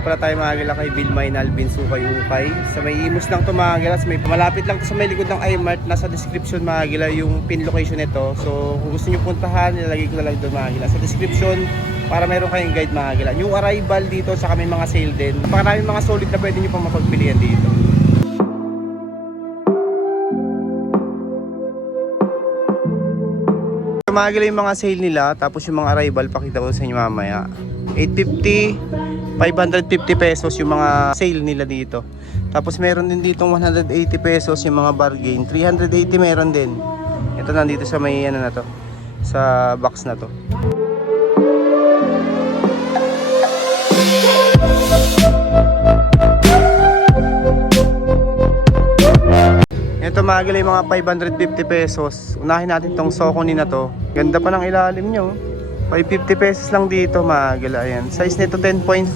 nga pala tayo mga gila kay Vilmine Alvin Sukay-Ukay. Sa may Imus lang to mga gila. Malapit lang to sa may likod ng iMart. Nasa description mga gila yung pin location nito. So kung gusto nyo puntahan, nilagay ko na lang doon mga gila sa description para meron kayong guide mga gila. Yung arrival dito sa kami mga sale din. Maraming mga solid na pwede nyo pang mapagpilian dito. Mga gila yung mga sale nila. Tapos yung mga arrival pakita ko sa inyo mamaya. 850, 550 pesos yung mga sale nila dito. Tapos meron din dito 180 pesos yung mga bargain. 380 meron din. Ito nandito sa may ano na to, sa box na to. Ito magala yung mga 550 pesos. Unahin natin tong Socony na to. Ganda pa ng ilalim nyo. 550 pesos lang dito magala yan. Size nito 10.5,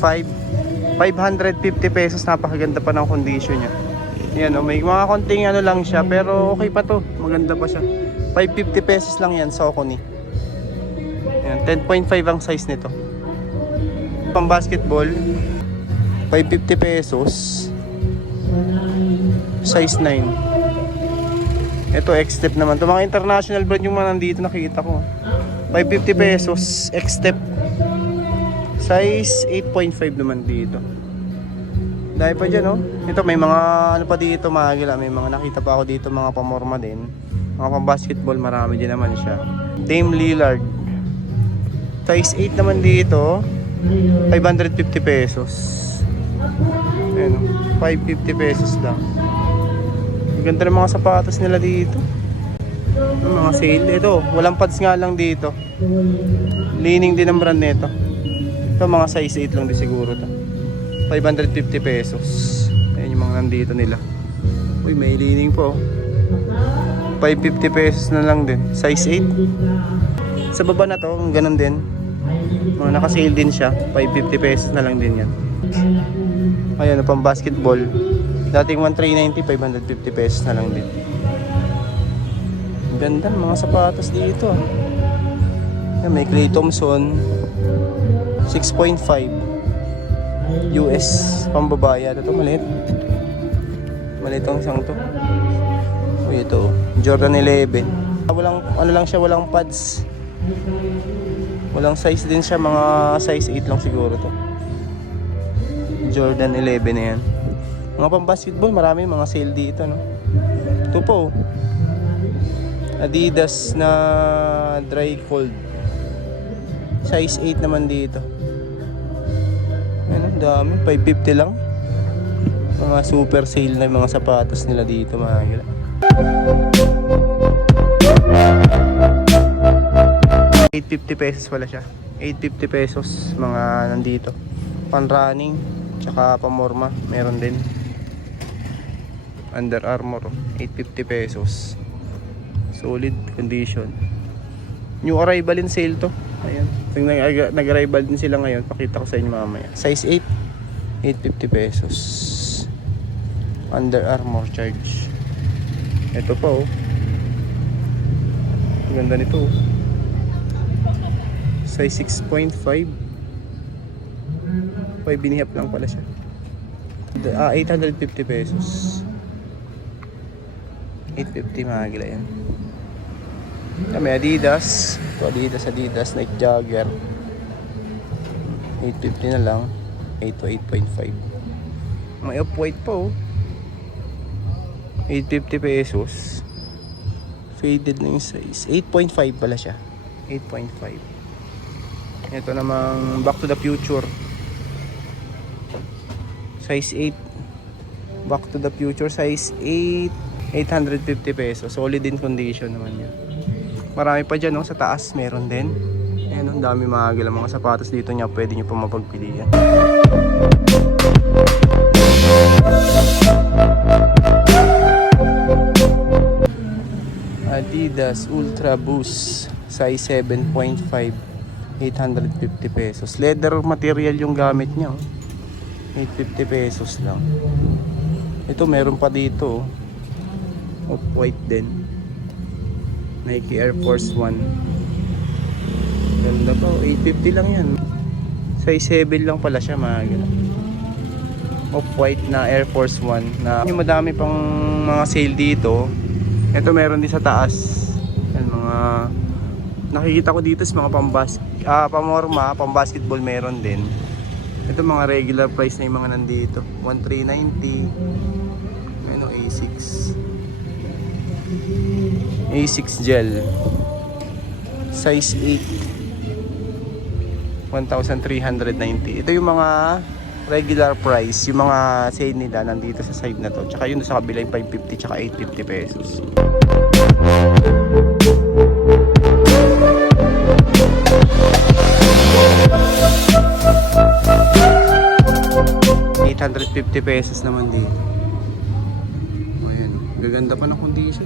550 pesos. Napakaganda pa ng condition niya. Yan may mga konting ano lang siya, pero okay pa to, maganda pa siya. 550 pesos lang yan, Socony. Yan, 10.5 ang size nito. Pang basketball 550 pesos, size 9. Ito X-Step naman. Ito mga international brand yung mga nandito nakikita ko. 550 pesos, X-Step. Size 8.5 naman dito. Dahil pa dyan, oh. Ito may mga ano pa dito mga gila. May mga nakita pa ako dito, mga pamorma din. Mga pang basketball, marami din naman siya. Dame Lillard. Size 8 naman dito. 550 pesos. Ayan, 550 pesos lang. Ganda ng mga sapatos nila dito. Mga sale. Ito, walang pads nga lang dito. Leaning din ang brand nito. Ito mga size 8 lang din siguro to. 550 pesos. Ayan yung mga nandito nila. Uy, may leaning po. 550 pesos na lang din. Size 8. Sa baba na to, ganun din. Mga nakasale din siya. 550 pesos na lang din yan. Ayan, pang basketball. Dating 1,390, 550 pesos na lang din. Ganda ng mga sapatos dito. Yan, may Clay Thompson 6.5 US pambabae. Ito maliit. Maliit ang isang to. Uy, ito Jordan 11. Walang ano lang siya, walang pads. Walang size din siya, mga size 8 lang siguro to. Jordan 11 na yan. Mga pang basketball, marami mga sale dito, no? Ito po, Adidas na dry cold. Size 8 naman dito. Ano, dami, 550 lang. Mga super sale na mga sapatos nila dito, mga gila. 850 pesos pala siya. 850 pesos mga nandito. Pan running, tsaka pamorma, meron din. Under Armour, 850 pesos. Solid condition. New arrival in sale to. Ayan. Nag-arrival din sila ngayon. Pakita ko sa inyo mamaya. Size 8, 850 pesos. Under Armour charge. Ito pa oh. Ganda nito oh. Size 6.5. 5.5 lang pala siya. 850 pesos. 850 mga gila yan. May Adidas. Ito Adidas Night Jogger. 850 na lang. 8 to 8.5. May off-white pa oh. 850 pesos. Faded na yung size. 8.5 pala siya. 8.5. Ito namang Back to the Future. Size 8. Back to the Future size 8. 850 pesos. Solid in condition naman yan. Marami pa dyan, no? Sa taas meron din. Ayan, ang dami mga mga sapatos dito niya. Pwede nyo pa mapagpilian. Adidas Ultra Boost size 7.5. 850 pesos. Leather material yung gamit niya. 850 pesos lang. Ito meron pa dito. Off-white din. Nike Air Force 1. Ganda pa. 850 lang yan. Size 7 lang pala siya mga ganun. off-white na Air Force 1 na yung madami pang mga sale dito. Ito meron din sa taas. Yan, mga nakikita ko dito is mga pamorma, pambasketball meron din. Ito mga regular price na yung mga nandito. 1390. Ano A6. A6 gel. Size 8. 1,390. Ito yung mga regular price, yung mga sale nila nandito sa side na to. Tsaka yun sa kabila yung 550 tsaka 850 pesos. ₱850 naman dito. Ayan, gaganda pa ng condition.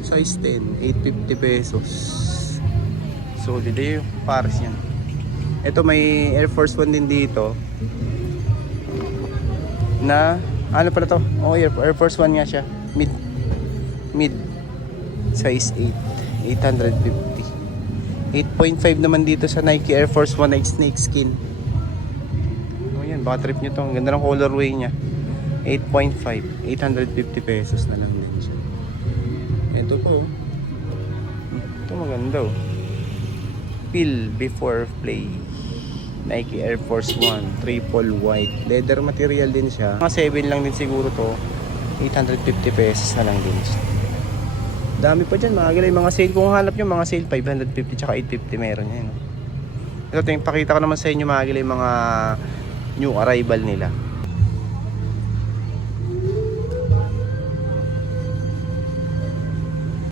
Size 10, ₱850. So, dito yung pares yan. Ito may Air Force 1 din dito. Na, ano pala to? Oh, Air Force 1 nga siya. Mid. Size 8. 850. 8.5 naman dito sa Nike Air Force 1 na snake skin. Oh, yan. Baka trip nyo to. Ang ganda ng colorway niya. 8.5. ₱850 na lang din siya. Ito po. Ito maganda oh. Feel before play. Nike Air Force 1 triple white, leather material din siya. Mga 7 lang din siguro to. ₱850 na lang din siya. Dami pa dyan mga gilay, mga sale. Kung hanap nyo mga sale, 550 tsaka 850 meron yan. Ito, pakita ko naman sa inyo mga gilay, mga new arrival nila.